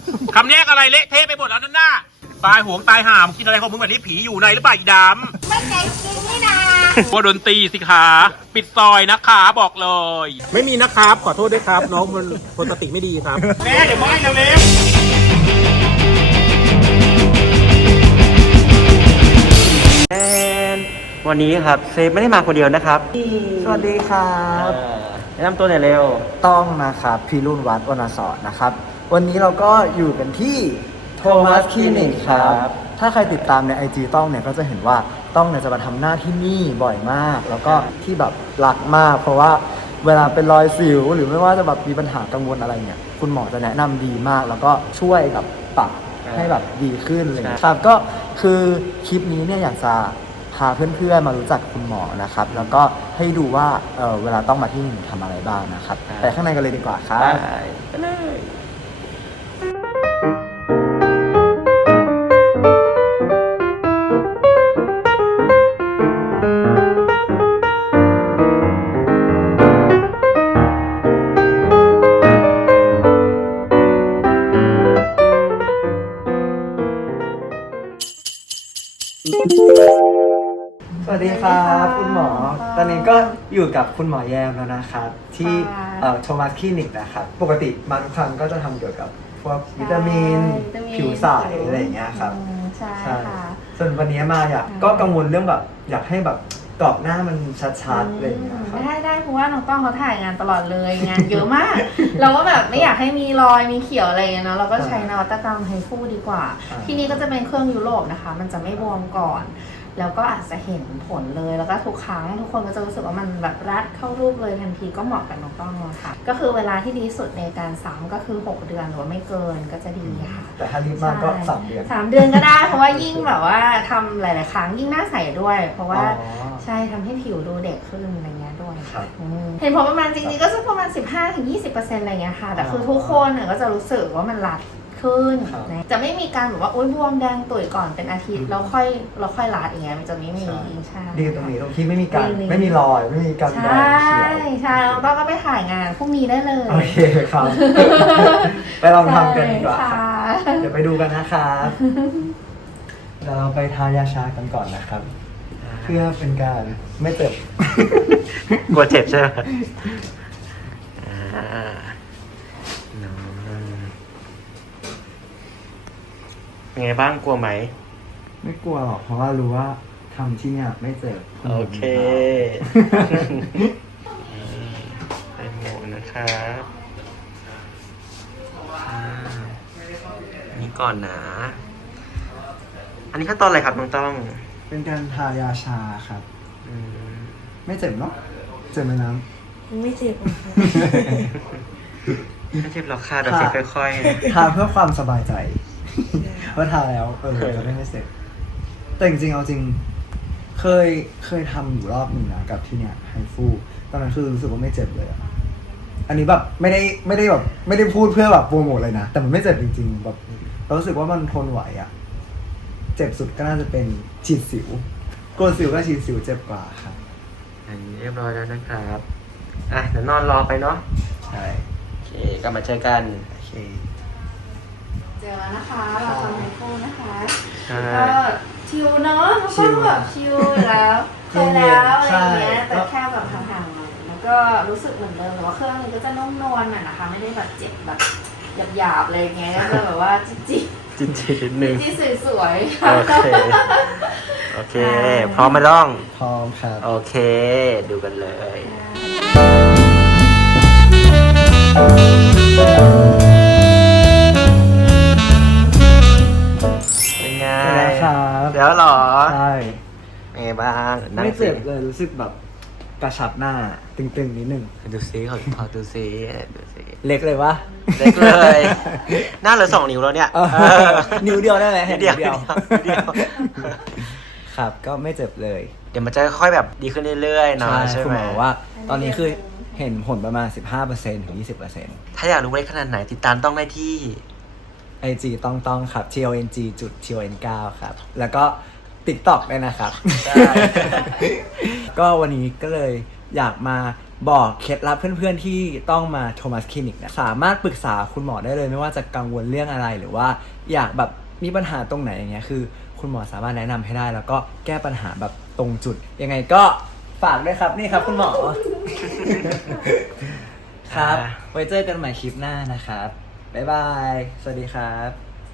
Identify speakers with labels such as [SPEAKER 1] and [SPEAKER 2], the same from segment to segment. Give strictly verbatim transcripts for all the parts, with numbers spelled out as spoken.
[SPEAKER 1] คำแยกอะไรเละเทะไปหมดแล้วนั่นน่ะตายหวงตายห่ามคิดอะไรของมึงแบบนี้ผีอยู่ในหรือเปล่าอีดำไม่ใจจริงนี่นาว่าดนตรีสิขาปิดซอยนะคะบอกเลยไม่มีนะครับขอโทษด้วยครับน้องมันคนสติไม่ดีครับแม่เดี๋ยวไม่เร็ว
[SPEAKER 2] วันนี้ครับเซฟไม่ได้มาคนเดียวนะครับ
[SPEAKER 3] สวัสดีครับ
[SPEAKER 2] แนะนำตัวหน่อยเร็ว
[SPEAKER 3] ต้องนะครับพี่รุ่นวัดวรรณสอนนะครับวันนี้เราก็อยู่กันที่โทมัสคลินิกครับถ้าใครติดตามใน ไอ จี ต้องเนี่ยก็จะเห็นว่าต้องเนี่ยจะมาทำหน้าที่นี่บ่อยมากแล้วก็ที่แบบรักมากเพราะว่าเวลาเป็นรอยสิวหรือไม่ว่าจะแบบมีปัญหากังวลอะไรเนี่ยคุณหมอจะแนะนำดีมากแล้วก็ช่วยกับปรับให้แบบดีขึ้นเลยครับก็คือคลิปนี้เนี่ยอยากจะพาเพื่อนๆมารู้จักคุณหมอนะครับแล้วก็ให้ดูว่า เ, เวลาต้องมาที่นี่ทำอะไรบ้างนะครับไปข้างในกันเลยดีกว่าครับไปเลยสวัสดีครับคุณหมอตอนนี้ก็อยู่กับคุณหมอแยมแล้วนะครับที่โทมัสคลินิกนะครับปกติมาทุกครั้งก็จะทำเกี่ยวกับพวกวิตามินผิวใสอะไรอย่างเงี้ยครับ
[SPEAKER 4] ใช่ค่ะ
[SPEAKER 3] ส่วนวันนี้มาอยากก็กังวลเรื่องแบบอยากให้แบบกรอบหน้ามันชัดๆอะไรอย่างเงี้ยครับ
[SPEAKER 4] ได้ได้เพราะว่าน้องต้องเขาถ่ายงานตลอดเลยงานเยอะมากเราก็แบบไม่อยากให้มีรอยมีเขียวอะไรอย่างเงี้ยเนาะเราก็ใช้นวัตกรรมไฮฟูดีกว่าที่นี่ก็จะเป็นเครื่องยุโรปนะคะมันจะไม่บวมก่อนแล้วก็อาจจะเห็นผลเลยแล้วก็ทุกครั้งทุกคนก็จะรู้สึกว่ามันแบบรัดเข้ารูปเลยทันทีก็เหมาะกับน้องต้องเลยค่ะก็คือเวลาที่ดีสุดในการซ้ำก็คือหกเดือนหรือว่าไม่เกินก็จะดีค่ะ
[SPEAKER 3] แต่ถ้ารีบมากก็สามเดือน
[SPEAKER 4] สามเดือนก็ได้เพราะว่ายิ่งแบบว่าทำหลายๆครั้งยิ่งหน้าใสด้วยเพราะว่าใช่ทำให้ผิวดูเด็กขึ้นอะไรเงี้ยด้วยเห็นผลประมาณจริงๆก็สักประมาณ สิบห้าถึงยี่สิบเปอร์เซ็นต์ อะไรเงี้ยค่ะแต่คือทุกคนเนี่ยก็จะรู้สึกว่ามันรัดขึ้นนะจะไม่มีการแบบว่าโอ๊ยบวมแดงตุ่ยก่อนเป็นอาทิตย์แล้วค่อยเราค่อยรัดอย่างเงี้ยมันจะไม่มี
[SPEAKER 3] ใช่ดีตรงนี้ตรงที่ไม่มีการไม่มีรอยไม่มีการแดงเขียว
[SPEAKER 4] ใช่ใช่แล้วก็ไปถ่ายงานพรุ่งนี้ได้เลย
[SPEAKER 3] โอเคครับไปลองทำกันดีกว่าเดี๋ยวไปดูกันนะครับเราไปทายาชากันก่อนนะครับเพื่อเป็นการไม่เจ็บ
[SPEAKER 2] กลัวเจ็บใช่ไหมเป็นไงบ้างกลัวไหม
[SPEAKER 3] ไม่กลัวหรอกเพราะว่ารู้ว่าทำที่เนี่ยไม่เจ็บ
[SPEAKER 2] โอเคไปหมดนะครับนี่ก่อนนะอันนี้ขั้นตอนอะไรครับน้องต้อง
[SPEAKER 3] เป็นการทายาชาครับไม่เจ็บเนาะเจ็บไหมน้
[SPEAKER 4] ำไม่เจ็บ
[SPEAKER 2] ไม่เจ็บหรอกค่ะเดี๋ยวเจ็บค่อย
[SPEAKER 3] ๆทาเพื่อความสบายใจว่าทาแล้วเออจะไม่ไม่เสร็จแต่จริงๆเอาจริงเคยเคยทำอยู่รอบหนึ่งนะกับที่เนี่ยไฮฟูตอนนั้นคือรู้สึกว่าไม่เจ็บเลยอันนี้แบบไม่ได้ไม่ได้แบบไม่ได้พูดเพื่อแบบโปรโมทเลยนะแต่มันไม่เจ็บจริงๆแบบเรารู้สึกว่ามันทนไหวอ่ะเจ็บสุดก็น่าจะเป็นฉีดสิวโกนสิวก็ฉีดสิวเจ็บกว่าครับ
[SPEAKER 2] อันนี้เรียบร้อยแล้วนะครับอ่ะเดี๋ยวนอนรอไปเนาะ
[SPEAKER 3] ใช่
[SPEAKER 2] โอเคกลับมาเจอกัน
[SPEAKER 3] โอเค
[SPEAKER 4] เจอแล้วนะคะเราทำไมโค้นะคะก็ชิวเนาะก็แบบชิวแล้วเคยแล้วอะไรเงี้ยแต่แค่แบบห่างๆหน่อยแล้วก็รู้สึกเหมือนเดิมแต่ว่าเครื่องนี้ก็จะนุ่มนวลหน่อยนะคะไม่ได้แบบเจ็บแบบหยาบๆอะไรเงี้ยก็จะแบบว่าจิ๊
[SPEAKER 2] ดๆจิ๊ดๆนิดนึง
[SPEAKER 4] จิ๊ดสวยๆ
[SPEAKER 2] โอเคโอเคพร้อมไหมล่อง
[SPEAKER 3] พร้อมครับ
[SPEAKER 2] โอเคดูกันเลยเป็นไง
[SPEAKER 3] ครับ
[SPEAKER 2] แล้วหรอ
[SPEAKER 3] ใช่
[SPEAKER 2] ไงบ้าง
[SPEAKER 3] ไม่เจ็บเลยรู้สึกแบบกระชับหน้าตึงๆนิดนึง
[SPEAKER 2] ดูซิขอขอดูซิดูซิ
[SPEAKER 3] เล็กเลยวะ
[SPEAKER 2] เล็กเลยหน้าเหลือสองนิ้วแล้วเนี่ย
[SPEAKER 3] นิ้วเดียวได้ไหม
[SPEAKER 2] นิ้วเดียวเดียว
[SPEAKER 3] ครับก็ไม่เจ็บเลย
[SPEAKER 2] เดี๋ยวมันจะค่อยแบบดีขึ้นเรื่อยๆเนาะใช่ไหม
[SPEAKER 3] คุณหมอว่าตอนนี้คือเห็นผลประมาณ สิบห้าเปอร์เซ็นต์ ถึง ยี่สิบเปอร์เซ็นต์
[SPEAKER 2] ถ้าอยากรู้ว่าขนาดไหนติดตามต้องได้ที่
[SPEAKER 3] ไอ จี ต้องต้องครับ ที โอ เอ็น จี จุด ที โอ เอ็น เก้า ครับแล้วก็ ติ๊กต็อก ด้วยนะครับใช่ก็วันนี้ก็เลยอยากมาบอกเคล็ดลับเพื่อนๆที่ต้องมาโทมัสคลินิกนะสามารถปรึกษาคุณหมอได้เลยไม่ว่าจะกังวลเรื่องอะไรหรือว่าอยากแบบมีปัญหาตรงไหนอย่างเงี้ยคือคุณหมอสามารถแนะนำให้ได้แล้วก็แก้ปัญหาแบบตรงจุดยังไงก็ฝากด้วยครับนี่ครับคุณหมอ ครับไว้เจอกันใหม่คลิปหน้านะครับบ๊ายบายสวัสดีครับ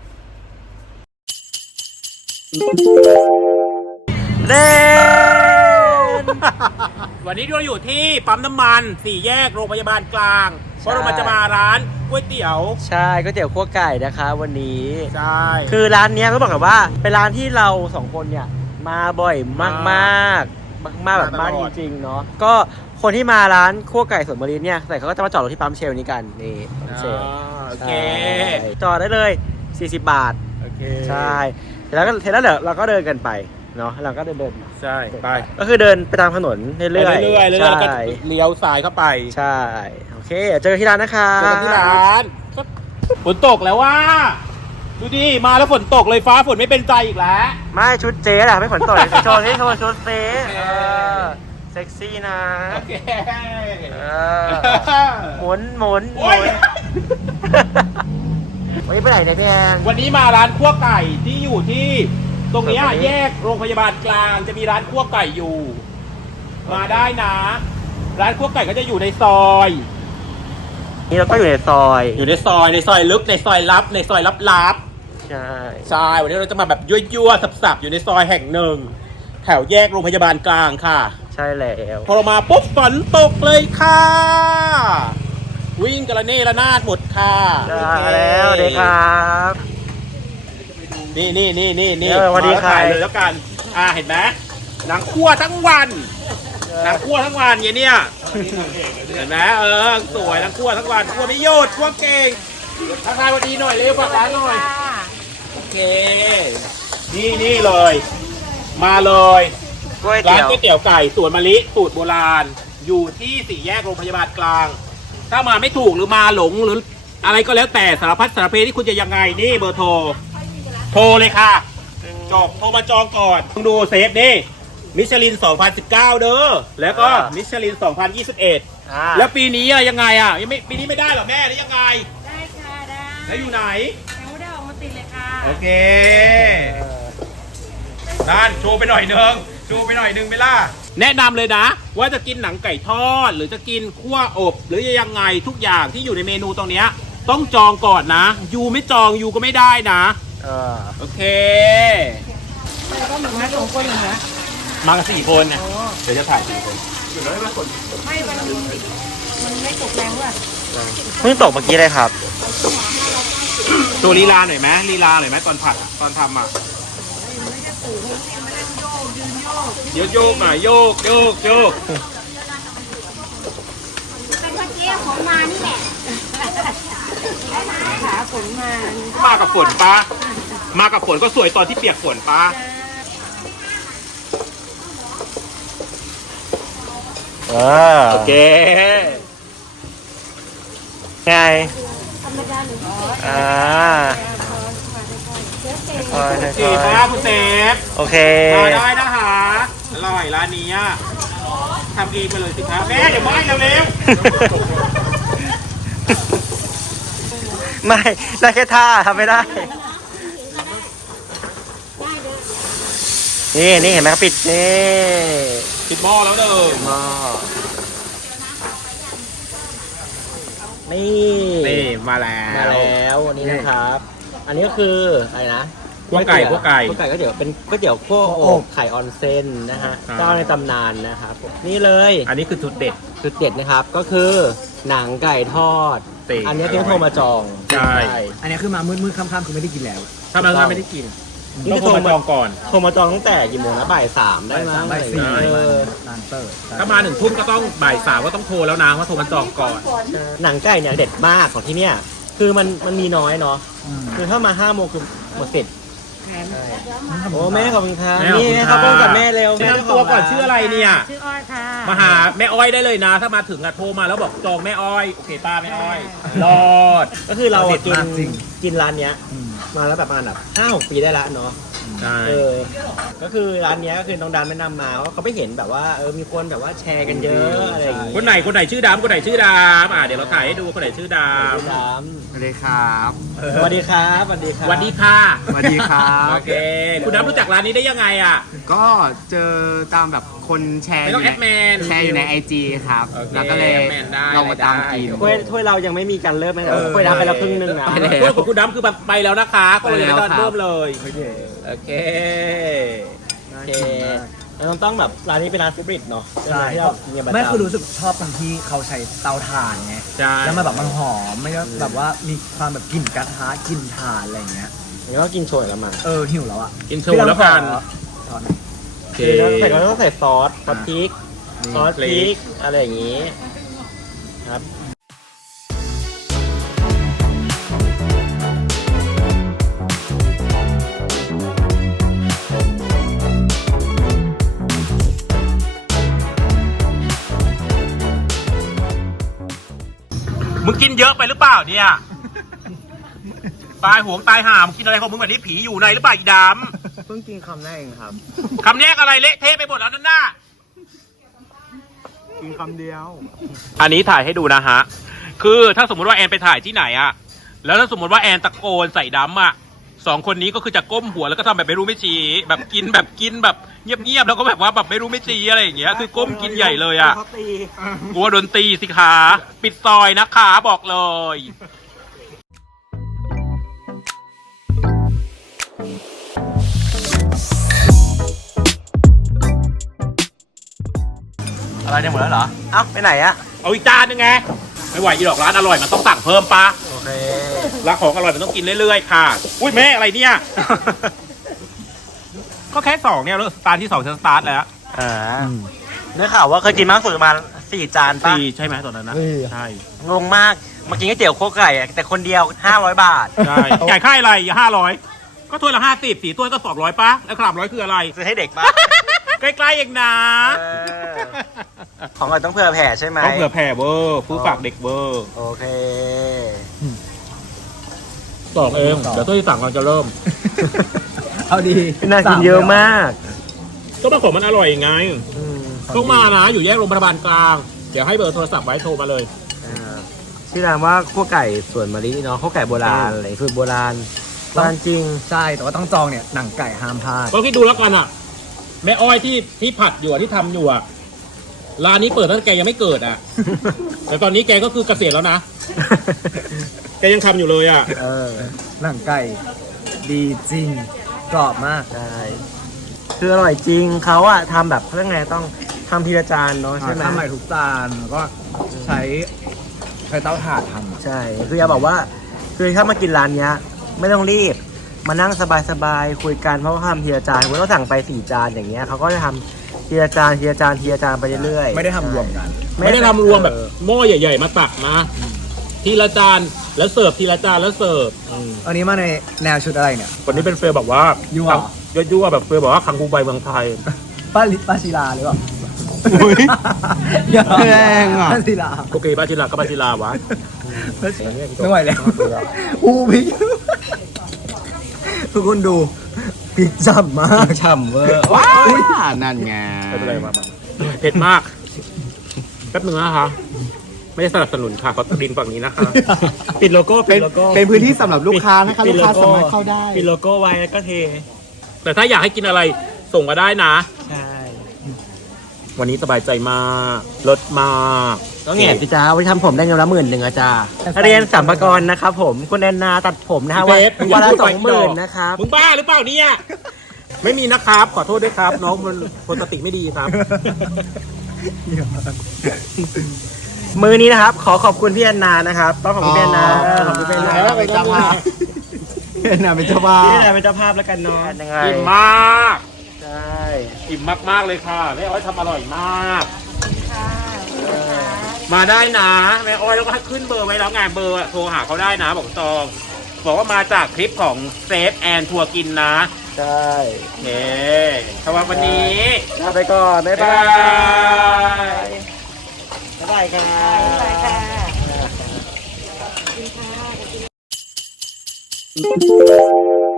[SPEAKER 3] เด่น
[SPEAKER 1] วันนี้เราอยู่ที่ปั๊มน้ำมันสี่แยกโรงพยาบาลกลางเพราะเรามาจะมาร้านก๋วยเตี๋ยว
[SPEAKER 2] ใช่ก๋วยเตี๋ยวคั่วไก่นะคะวันนี้
[SPEAKER 1] ใช่
[SPEAKER 2] คือร้านเนี้ยก็บอกกันว่าเป็นร้านที่เราสองคนเนี่ยมาบ่อยมากมากมากมากๆแบบมากจริงๆเนาะก็คนที่มาร้านคั่วไก่สวนมะลิเนี่ยแต่เขาก็จะมาจอดรถที่ปั๊มเชลนี้กันนี่ปั๊มเชล
[SPEAKER 1] โอเค
[SPEAKER 2] ใช่จอดได้เลยสี่สิบบาท
[SPEAKER 1] โอเค
[SPEAKER 2] ใช่แล้วก็เสร็จแล้วเดี๋ยวเราก็เดินกันไปเนาะเราก็เดินเดิน
[SPEAKER 1] ใช่ไป
[SPEAKER 2] ก็คือเดินไปตามถนนเรื่อยๆ
[SPEAKER 1] เรื่อยๆเรื่อยๆแล้วก็
[SPEAKER 2] ใช่
[SPEAKER 1] เลี้ยวซ้ายเข้าไป
[SPEAKER 2] ใช่โอเคเจอกันที่ร้านนะคะ
[SPEAKER 1] เจอกันที่ร้านฝนตกแล้วว่า ดูดิมาแล้วฝนตกเลยฟ้าฝนไม่เป็นใจอีกแล้ว
[SPEAKER 2] ไม่ชุดเจ๊อะไม่ฝนตกโชว์ที่โชว์ชุดเจ๊เออเซ็กซี่นะ
[SPEAKER 1] โอเค
[SPEAKER 2] เออหมุนหมุนห
[SPEAKER 1] โอ้
[SPEAKER 2] มุ
[SPEAKER 1] ย
[SPEAKER 2] นวันนี้ไปไหนเนี่ยพี่แอน
[SPEAKER 1] วันนี้มาร้านคั่วไก่ที่อยู่ที่ตรงเนี้ย
[SPEAKER 2] ตรงนี้
[SPEAKER 1] แยกโรงพยาบาลกลางจะมีร้านคั่วไก่อยู่ มาได้นะ ร้านคั่วไก่ก็จะอยู่ในซอย
[SPEAKER 2] นี่เราก็อยู่ในซอย
[SPEAKER 1] อยู่ในซอยในซอยลึกในซอยลับในซอยลับ
[SPEAKER 2] ใช่
[SPEAKER 1] ๆใช่วันนี้เราจะมาแบบยั่วๆสับๆอยู่ในซอยแห่งหนึ่งแถวแยกโรงพยาบาลกลางค่ะ
[SPEAKER 2] ใช่แล้ว
[SPEAKER 1] พอเรามาปุ๊บฝนตกเลยค่ะ วิ่งกระเนระนาดหมดค่ะ
[SPEAKER 2] ใช่แล้วเด็กครับ
[SPEAKER 1] นี่นี่นี่นี่นี่
[SPEAKER 2] เออสวัสดีค่ะ
[SPEAKER 1] มาแล้วถ่ายเลยแล้วกัน อ่าเห็นไหมหนังคั่วทั้งวันหนังคั่วทั้งวันไงเนี่ยเห็นไหมเออสวยหนังคั่วทั้งวันคั่วไม่หยุดคั่วเก่งทักทายวันดีหน่อยเร็วฝากร้านหน่อยโอเค นี่นี่เลย มาเลย
[SPEAKER 2] ก๋วย
[SPEAKER 1] ร้าน
[SPEAKER 2] เตี๋ยว
[SPEAKER 1] ก๋วยเตี๋ยวไก่สวนมะลิสูตรโบราณ อยู่ที่สี่แยกโรงพยาบาลกลาง ถ้ามาไม่ถูกหรือมาหลงหรืออะไรก็แล้วแต่สารพัดสารเพที่คุณจะยังไงนี่เบอร์โทร โทรเลยค่ะจบโทรมาจองก่อนต้องดูเซฟนี่มิชลิน สองพันสิบเก้า เด้อแล้วก็มิชลิน สองพันยี่สิบเอ็ด
[SPEAKER 2] อ่า
[SPEAKER 1] แล้วปีนี้อะยังไงอะยังไม่ปีนี้ไม่ได้เหรอแม่หรือยังไง
[SPEAKER 5] ได้ค่ะ ได้
[SPEAKER 1] แล้วอยู่ไหน
[SPEAKER 5] ยังไม่ได้ออกมาติดเลยค่ะ
[SPEAKER 1] โอเคนั่นโชว์ไปหน่อยนึงโชว์ไปหน่อยนึงไปล่ะแนะนำเลยนะ ว่าจะกินหนังไก่ทอด หรือจะกินคั่วอบ หรือจะยังไงทุกอย่างที่อยู่ในเมนูตรงเนี้ยต้องจองก่อนนะยูไม่จองยูก็ไม่ได้นะ
[SPEAKER 2] เออ
[SPEAKER 1] โอเค
[SPEAKER 5] แล้วก็หมึกมาสองคนเหรอคะ
[SPEAKER 1] มากันสี่คนนะเดี๋ยวจะถ่ายสี่คน
[SPEAKER 5] ไม่มันมันไม่ตกแรงว่ะ
[SPEAKER 2] เพิ่งตกเมื่อกี้เลยครับ
[SPEAKER 1] โชว์ลีลาหน่อยไหมลีลาหน่อยไหมตอนผัดอะตอนทำอ่ะเดี๋ยวโยกหน่อยโยกโยกโยก
[SPEAKER 5] เป็นเพราะเจ๊ของมานี่แหละขาฝนมา
[SPEAKER 1] มากับฝนปะมากับฝนก็สวยตอนที่เปียกฝนปะ
[SPEAKER 2] เออ
[SPEAKER 1] โอเค
[SPEAKER 2] ไง
[SPEAKER 5] ธรรมดาหรือ
[SPEAKER 2] อ่า
[SPEAKER 1] สี่ครับคุณเซฟ
[SPEAKER 2] โอเค
[SPEAKER 1] มาได้นะคะอร่อยร้านนี้อะทำเองไปเลยสิครับแม่เดี๋ยวไหม้เร็ว
[SPEAKER 2] ไม่ได้แค่ท่าทำไม่ได้ นี่นี่เห็นไหมครับปิดนี่
[SPEAKER 1] ๆปิดหม้อแล้วเด้อ
[SPEAKER 2] หม้อนี่
[SPEAKER 1] นี่มาแล้ว
[SPEAKER 2] มาแล้ววันนี้นะครับ อันนี้ก็คืออะไรนะ
[SPEAKER 1] คั่วไก่คั่วไก่
[SPEAKER 2] คั่วไก่ก็เดี๋ยวเป็นก๋วยเตี๋ยวคั่วโอ
[SPEAKER 3] โอ้
[SPEAKER 2] บไข่ออนเซนนะฮะ
[SPEAKER 1] อ่า
[SPEAKER 2] เจ้าในตำนานนะครับผมนี่เลย
[SPEAKER 1] อันนี้คือจุดเด็ด
[SPEAKER 2] จุดเด็ดนะครับก็คือหนังไก่ทอด
[SPEAKER 1] เจ๋ง
[SPEAKER 2] อันนี้คือโทรมาจอง
[SPEAKER 1] ใช่
[SPEAKER 3] อันนี้คือมามืดๆค่ำๆคือไม่ได้กินแล้ว
[SPEAKER 1] ถ้ามันไม่ได้กินต้องโทรมาจองก่อน
[SPEAKER 2] โทรมาจองตั้งแต่กี่โมงนะบ่ายสามได้มั้ย
[SPEAKER 3] บ่ายสี่
[SPEAKER 2] เออ
[SPEAKER 3] ร้านเปิด
[SPEAKER 1] ถ้ามาหนึ่งทุ่มก็ต้องบ่ายสามก็ต้องโทรแล้วนะว่าโทรมาจองก่อน
[SPEAKER 2] หนังไก่เนี่ยเด็ดมากของที่เนี่ยคือมันมันมีน้อยเนาะ
[SPEAKER 3] อืม
[SPEAKER 2] คือถ้ามาห้าโมงคือหมดสิทธิ์
[SPEAKER 5] แถม
[SPEAKER 2] โอ้แม่ขอบคุณครับ
[SPEAKER 1] แม่ขอบ
[SPEAKER 2] นี่
[SPEAKER 1] คุณ
[SPEAKER 2] แม่
[SPEAKER 1] ครั
[SPEAKER 2] เขา
[SPEAKER 1] บ
[SPEAKER 2] พูดกับแม่เร็ว
[SPEAKER 1] แนะนำตัวก่อนชื่ออะไรเนี่ย
[SPEAKER 5] ชื่ออ้อยค่ะ
[SPEAKER 1] มาหาแม่อ้อยได้เลยนะ ถ้ามาถึงอะโทรมาแล้วบอกจองแม่อ้อยโอเคป้าแม่อ้อยรอด
[SPEAKER 2] ก็คือเราอะกิน
[SPEAKER 3] เด็ดมากจริง
[SPEAKER 2] กินร้านเนี้ย
[SPEAKER 3] อืม
[SPEAKER 2] มาแล้วแบบประมาณแบบห้าหกปีได้ละเนาะ
[SPEAKER 1] ใช่
[SPEAKER 2] เออก็คือร้านเนี้ยก็คือน้องดามแนะนำมาว่าเขาไปเห็นแบบว่าเออมีคนแบบว่าแชร์กันเยอะอะไรอย่างงี้
[SPEAKER 1] คนไหนคนไหนชื่อดำคนไหนชื่อดำอ่ะเดี๋ยวเราถ่ายให้ดูคนไหนชื่อด
[SPEAKER 2] ดาม
[SPEAKER 3] สวัสดีครับ
[SPEAKER 2] สวัสดีครับสวัสดีค
[SPEAKER 1] ำ
[SPEAKER 2] รับ
[SPEAKER 1] สวัสดีค่ะ
[SPEAKER 3] สวัสดีครับ
[SPEAKER 1] โอเค คุณดำรู้จักร้านนี้ได้ยังไงอ่ะ
[SPEAKER 6] ก็เจอตามแบบคนแชร์
[SPEAKER 1] ไม่ต้อง
[SPEAKER 6] ยู่ใน
[SPEAKER 1] แอดแมน
[SPEAKER 6] แชร์อยู่ในไอจีครับ
[SPEAKER 1] โอเค
[SPEAKER 6] แล้วก็เลย
[SPEAKER 1] แอดแมนได้
[SPEAKER 6] ลองมาตามกิน
[SPEAKER 1] ได้
[SPEAKER 2] ถ้วยถ้วยเรายังไม่มีการเริ่มนะแต่ว่าถ้วยน้ำไปแล้วครึ่งหนึงนะ
[SPEAKER 6] ไปแล้ว
[SPEAKER 1] เพื่อนของคุณดำคือไปแล้วนะคะก็เลย
[SPEAKER 6] ไปแล้ว
[SPEAKER 1] ไม่ต้อง
[SPEAKER 6] ครับ
[SPEAKER 1] เริ่มเลย
[SPEAKER 3] โอเค
[SPEAKER 1] โอเค
[SPEAKER 2] โอเคเราต้องแบบร้านนี้เป็นร้านฟิบริตเนาะ
[SPEAKER 3] ใช่
[SPEAKER 2] ที่เรากินกันประจำ
[SPEAKER 3] ไม่คือรู้สึกชอบตรงที่เขาใช้เตาถ่านไง
[SPEAKER 1] ใช่
[SPEAKER 3] แล้วมันแบบมันหอมไม่ได้แบบว่ามีความแบบกลิ่นกระทะกลิ่นถ่านอะไรอย่างเงี้ย
[SPEAKER 2] แล้วก็กินโชยแล้วมา
[SPEAKER 3] เออหิวแล้วอ่ะ
[SPEAKER 1] กินโชว์แล้วกัน
[SPEAKER 3] ตอน
[SPEAKER 1] โอเค
[SPEAKER 2] คือใส่ก็ต้องใส่ซอสซอสพริกซอสพริกอะไรอย่างงี้ครับ
[SPEAKER 1] มึงกินเยอะไปหรือเปล่าเนี่ย ตายหวงตายห่ามงกินอะไรของมึงแบบนี้ผีอยู่ในหรือเปล่าอีด
[SPEAKER 3] เพิ่งกินคำแรกเองครับ
[SPEAKER 1] ำคำแรกอะไรเละเทะไปหมดแล้วนั่นน่ะ
[SPEAKER 3] กินคำเดียว
[SPEAKER 1] อันนี้ถ่ายให้ดูนะฮะ คือถ้าสมมติว่าแอนไปถ่ายที่ไหนอะแล้วถ้าสมมติว่าแอนตะโกนใส่ดำอะสองคนนี้ก็คือจะก้มหัวแล้วก็ทำแบบไม่รู้ไม่ชี้แบบกินแบบกินแบบเงียบๆแล้วก็แบบว่าแบบไม่รู้ไม่ชี้อะไรอย่างเงี้ยคือก้มกินใหญ่เลยอะ
[SPEAKER 2] เขาตี
[SPEAKER 1] กลัวโดนตีสิคะปิดซอยนะคะบอกเลย อะไรเนี่ยหมดแล้วเหรอ
[SPEAKER 2] เอ้าไปไหนอะ
[SPEAKER 1] เอาอีกจานหนึงไง ไม่ไหวอีดอกร้านอร่อยมันต้องสั่งเพิ่มปะ
[SPEAKER 2] โอเค
[SPEAKER 1] ร้านของอร่อยมันต้องกินเรื่อยๆค่ะ อุ้ยแม่อะไรเนี่ย ก็แค่สองเนี่ยแล้วสตาร์ทที่สองฉันสตาร์ทแล้ว
[SPEAKER 2] อ่าได้ข่าวว่าเคยกินมากสุดประมาณสี่จานป่ะ
[SPEAKER 1] สี่ใช่ไหมตอนนั้นนะ
[SPEAKER 3] เฮ้ย
[SPEAKER 1] ใช่
[SPEAKER 2] งงมากมากินก๋วยเตี๋ยวโคกไก่อะแต่คนเดียวห้าร้อยบาท
[SPEAKER 1] ใช่ไก่ค่ายอะไรห้าร้อยก็ถ้วยละห้าสิบสี่ถ้วยก็สองร้อยปะแล้วสามร้อยคืออะไร
[SPEAKER 2] ซื้อให้เด็กป่ะ
[SPEAKER 1] ใกล้ๆเองนะ
[SPEAKER 2] เออ ของเราต้องเผื่อแผ่ใช่ไหม
[SPEAKER 1] ต้องเผื่อแผ่เวอร์ผู้ฝากเด็กเวอร์
[SPEAKER 2] โอเค
[SPEAKER 1] สองเองเดี๋ยวถ้วยที่สั่งเราจะเริ่ม
[SPEAKER 3] เอาดี
[SPEAKER 2] น่ากินเยอะมาก
[SPEAKER 1] ก็มาของมันอร่อยไง
[SPEAKER 2] อืม
[SPEAKER 1] ต้องมานะ อยู่แยกโรงพยาบาลกลาง เดี๋ยวให้เบอร์โทรศัพท์ไว้โทรมาเลย
[SPEAKER 2] อ่าชื่อร้านว่าขั้วไก่สวนมะลิเนาะขั้วไก่โบราณอะไรคือโบราณโบราณจริง
[SPEAKER 3] ใช่แต่ว่าต้องจองเนี่ยหนังไก่ห้ามพลาด
[SPEAKER 1] ก็คิดดูแล้วกันอ่ะ แม่อ้อยที่ที่ผัดอยู่อะที่ทำอยู่อ่ะ ร้านนี้เปิดตั้งแต่แกยังไม่เกิดอ่ะ แต่ตอนนี้แกก็คือเกษียณแล้วนะ แกยังทำอยู่เลยอ่ะ
[SPEAKER 3] เออหนังไก่ดีจริงกรอบมาก
[SPEAKER 2] ใช่คืออร่อยจริงเขาอะทำแบบเขาเรียกไงต้องทำทีละจานเนาะใช่ไหม
[SPEAKER 3] ทำใหม่ทุกจานแล้วก็ใช้ใช้เตาถ่านทำอะ
[SPEAKER 2] ใช่คืออยากบอกว่า คือถ้ามากินร้านเนี้ย ไม่ต้องรีบ มานั่งสบายๆคุยกันเพราะว่าเขาทำทีละจานสมมติเราสั่งไปสี่จานอย่างเงี้ยเขาก็จะทำทีละจานทีละจานทีละจานไปเรื่อยๆ
[SPEAKER 3] ไม่ได้ทำรวมกัน
[SPEAKER 1] ไม่ได้ทำรวมแบบหม้อใหญ่ ๆ มาตักนะ ทีละจานแล้วเสิร์ฟทีละจานแล้วเสิร์ฟ
[SPEAKER 3] อันนี้มาในแนวชุดอะไรเนี่ย
[SPEAKER 1] วันนี้เป็นเฟลแบบว่า
[SPEAKER 3] ยั่ว
[SPEAKER 1] ยั่วๆแบบเฟลแบบว่าคังคูใบเมืองไทย
[SPEAKER 3] ป้าลิป้าศิลาหรือเปล่า
[SPEAKER 1] อุ๊ย
[SPEAKER 3] แรงอ่ะป้าศิลา
[SPEAKER 1] โอเคบาจิลาก็บาจิลาวะ
[SPEAKER 3] ไม่ไหวแล้วอู้พริกทุกคนดูพริกฉ่ำมาก
[SPEAKER 2] ฉ่ำเวอร์
[SPEAKER 6] ว้าวนั่นไง
[SPEAKER 1] ไม่เป็นไรมาเผ็ดมาก แป๊บนึงนะคะ ไม่ได้สนับสนุนค่ะเขาดินฝั่งนี้นะคะ
[SPEAKER 2] ปิดโลโก้ปิดโลโก้
[SPEAKER 6] เป็นพื้นที่สำหรับลูกค้านะคะ
[SPEAKER 2] ปิ
[SPEAKER 6] ลู
[SPEAKER 2] ด
[SPEAKER 6] ก
[SPEAKER 2] โ
[SPEAKER 6] ค้าสามารถเข้าได้
[SPEAKER 2] ปิดโลโก้ไว้แล้วก็เท
[SPEAKER 1] แต่ถ้าอยากให้กินอะไรส่งมาได้นะ
[SPEAKER 2] ใช่
[SPEAKER 1] วันนี้สบายใจมากรสมาก
[SPEAKER 2] ก็แง่พี่จ้าไว้ทำผมได้เงินละหมื่นหนึ่งอะจ้าเรียนสัมภากรนะครับผมคุณแอนนาตัดผมนะฮะวัน
[SPEAKER 1] เบฟ
[SPEAKER 2] วันละ
[SPEAKER 1] ย่าพูด
[SPEAKER 2] ส
[SPEAKER 1] ไป
[SPEAKER 2] องหมื่นนะครับ
[SPEAKER 1] มึงบ้าหรือเปล่าเนี่ย ไม่มีนะครับ ขอโทษด้วยครับ น้องมันคนสติไม่ดีครับ
[SPEAKER 2] มือนี้นะครับ ขอขอบคุณพี่แอนนานะครับต้องขอบคุณพี่แอนนาขอบคุณพี่แอนนา
[SPEAKER 6] แล้วเป็นเจ้าภาพ เป็นน่ะเป็นเจ้าภาพ
[SPEAKER 2] พี่แอนนาเป็นเจ้าภาพแล้วกันเนาะยังไง
[SPEAKER 1] อิ่มมาก
[SPEAKER 2] ใช่
[SPEAKER 1] อิ่มมากๆเลยค่ะแม่อ้อยทำอร่อยมาก มาได้นะแม่อ้อยแล้วก็ให้ขึ้นเบอร์ไว้แล้วไงเบอร์อะโทรหาเขาได้นะ บอกตองบอกว่ามาจากคลิปของเซฟแอนทัวร์กินนะ
[SPEAKER 2] ใช่
[SPEAKER 1] โอเคสำหรับวันนี้
[SPEAKER 2] ลาไปก่อนบ๊ายบา
[SPEAKER 1] บ๊ายบาย ย
[SPEAKER 2] บ๊ายบายค่ะ
[SPEAKER 5] ไปค่ะ
[SPEAKER 2] กินค่ะ